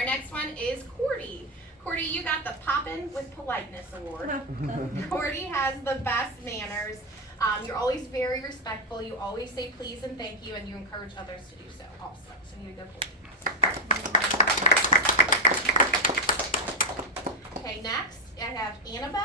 Our next one is Cordy. Cordy, you got the Poppin' with Politeness Award. Cordy has the best manners. You're always very respectful. You always say please and thank you, and you encourage others to do so also. So you go, Cordy. Okay, next I have Annabelle.